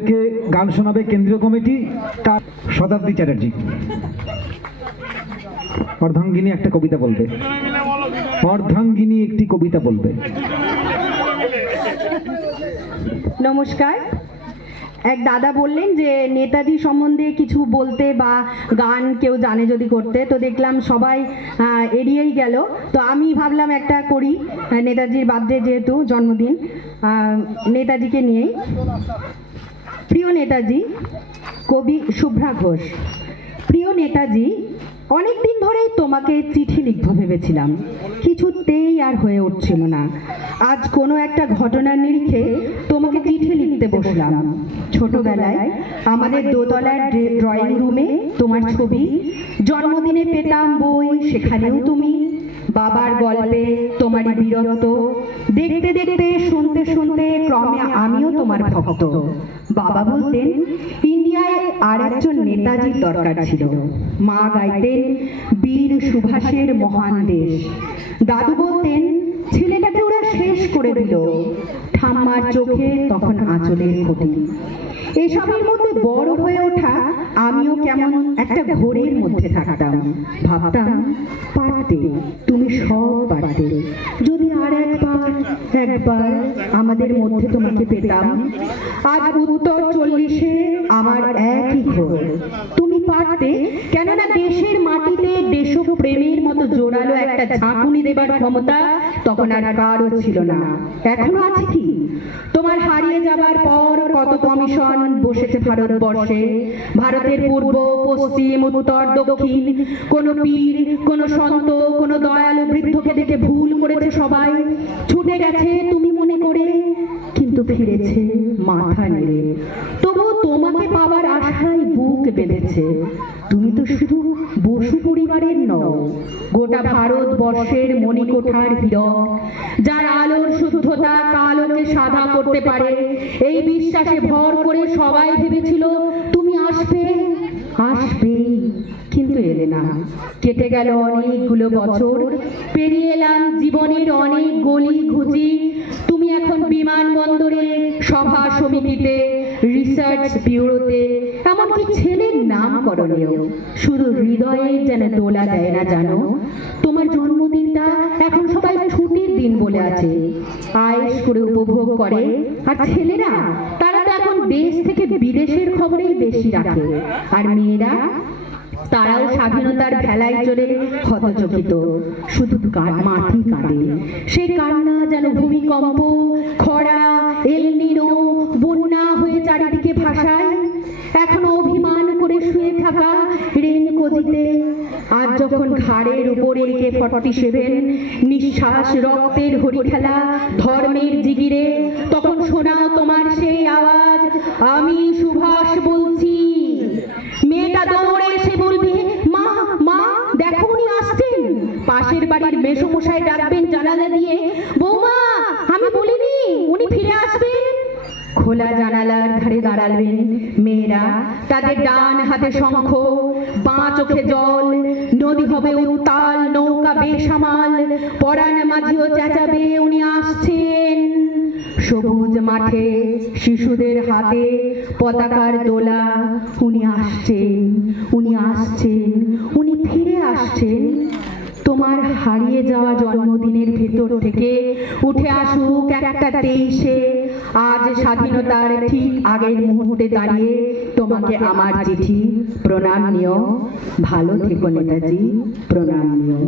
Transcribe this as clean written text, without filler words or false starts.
কে গান শোনাবে কেন্দ্রীয় কমিটি তার শতাব্দী চ্যাটার্জি। অর্ধাঙ্গিনী একটা কবিতা বলবে, অর্ধাঙ্গিনী একটি কবিতা বলবে। নমস্কার। এক দাদা বললেন যে নেতাজি সম্বন্ধে কিছু বলতে বা গান কেউ জানে যদি করতে, তো দেখলাম সবাই এড়িয়েই গেল। তো আমি ভাবলাম একটা করি, নেতাজির বার্থডে যেহেতু জন্মদিন, নেতাজিকে নিয়েই। প্রিয় নেতাজি, কবি শুভ্রা ঘোষ। প্রিয় নেতাজি, অনেক দিন ধরেই তোমাকে চিঠি লিখব ভেবেছিলাম, কিছুতেই আর হয়ে উঠছিল না। আজ কোনো একটা ঘটনার নিরিখে তোমাকে চিঠি লিখতে বসলাম। ছোটবেলায় আমাদের দোতলার ড্রয়িং রুমে তোমার ছবি, জন্মদিনে পেতাম বই, সেখানেও তুমি। বাবার গল্পে তোমারই বীরত্ব, দেখতে দেখতে শুনতে শুনতে ক্রমে আমিও তোমার ভক্ত। বাবা বলতেন ইন্ডিয়ায় আর একজন নেতাজির দরকার ছিল। মা গাইতেন বীর সুভাষের মহান দেশ। দাদু বলতেন ছেলেটাকে ওরা শেষ করে দিল। ঠাম্মার চোখে তখন আঁচলের ক্ষতি। এসবের মধ্যে বড় হয়ে ওঠা আমিও কেমন একটা ঘোরের মধ্যে থাকতাম। ভাবতাম পারতে, তুমি সব পারতে, যদি আর একবার আমাদের মধ্যে তোমাকে পেতাম। আজ উত্তর 40-এ আমার একই ঘোর। তুমি পারতে, কেননা দেশের মাটিতে দেশপ্রেমের মতো জোরালো একটা ঝাঁকুনি দেবার ক্ষমতা তখন আর কারও ছিল না। এখনো আছে কি? তোমার হারিয়ে যাবার পর কত কমিশন বসেছে ভারতবর্ষে। ভারতের পূর্ব, পশ্চিম, উত্তর, দক্ষিণ। কোনো পীর, কোনো সন্ত, কোনো দয়ালু বৃদ্ধকে দেখে ভুল করেছে সবাই, ছুটে গেছে তুমি মনে করে, কিন্তু ফিরেছে মাথা নেড়ে। তবু তোমাকে পাবার আশায় বুক বেঁধেছে। তুমি তো শুধু বসু পরিবারের নও, গোটা ভারতবর্ষের মণিকোঠার হীরক, যার আলোর শুদ্ধতা কালোকে সাদা করতে পারে। এই বিশ্বাসে ভর করে সবাই ভেবেছিল তুমি আসবে, আসবেই, কিন্তু এলে না। কেটে গেল অনেকগুলো বছর, পেরিয়ে এলাম জীবনের অনেক গলি ঘুচি। তুমি এখন বিমানবন্দরে, সভা সমিতিতে, রিসার্চ ব্যুরোতে, এমনকি ছেলের নামকরণেও শুধু হৃদয়ে যেন দোলা দেয় না জানো। তোমার জন্মদিনটা এখন সবাই ছুটির দিন বলে আছে, আয়েশ করে উপভোগ করে। আর ছেলেরা, তারা তো এখন দেশ থেকে বিদেশের খবরেই বেশি রাখে। আর মেয়েরা, তারাও স্বাধীনতার ভেলায় চড়ে হতচকিত, শুধু মাটি কাঁদে। সেই কান্না যেন ভূমিকম্প, খরা, এল নিনো, বন্যা হয়ে চারিদিকে ভাসায়। এখনো অভিমান করে শুয়ে থাকা রেনকোজিতে, আজ যখন ঘাড়ের উপরে AK-47, নিঃশ্বাস রক্তের হরি খেলা ধর্মের জিগিরে, তখন শোনাও তোমার সেই আওয়াজ, আমি সুভাষ বলছি। মেয়েটা দৌড়ে এসে বলবে, মা মা দেখো উনি আসছেন। পাশের বাড়ির মেসোমশাই ডাকবেন জানালা দিয়ে, বৌমা আমি বলিনি উনি ফিরে আসবেন। খোলা জানালার ধারে দাঁড়াবেন মেয়েরা, তাদের ডান হাতে শঙ্খ, বাঁ চোখে জল। নদী হবে উত্তাল, নৌকা বেসামাল, পরাণ মাঝিও চেঁচাবে উনি আসছেন। সবুজ মাঠে শিশুদের হাতে পতাকার দোলা, উনি আসছেন, উনি আসছেন, উনি ফিরে আসছেন। তোমার হারিয়ে যাওয়া জন্মদিনের ভেতর থেকে উঠে আসুক একটা 23-এ, আজ স্বাধীনতার ঠিক আগের মুহূর্তে দাঁড়িয়ে তোমাকে আমার চিঠি। প্রণাম নিও, ভালো থেকো নেতাজি, প্রণাম নিও।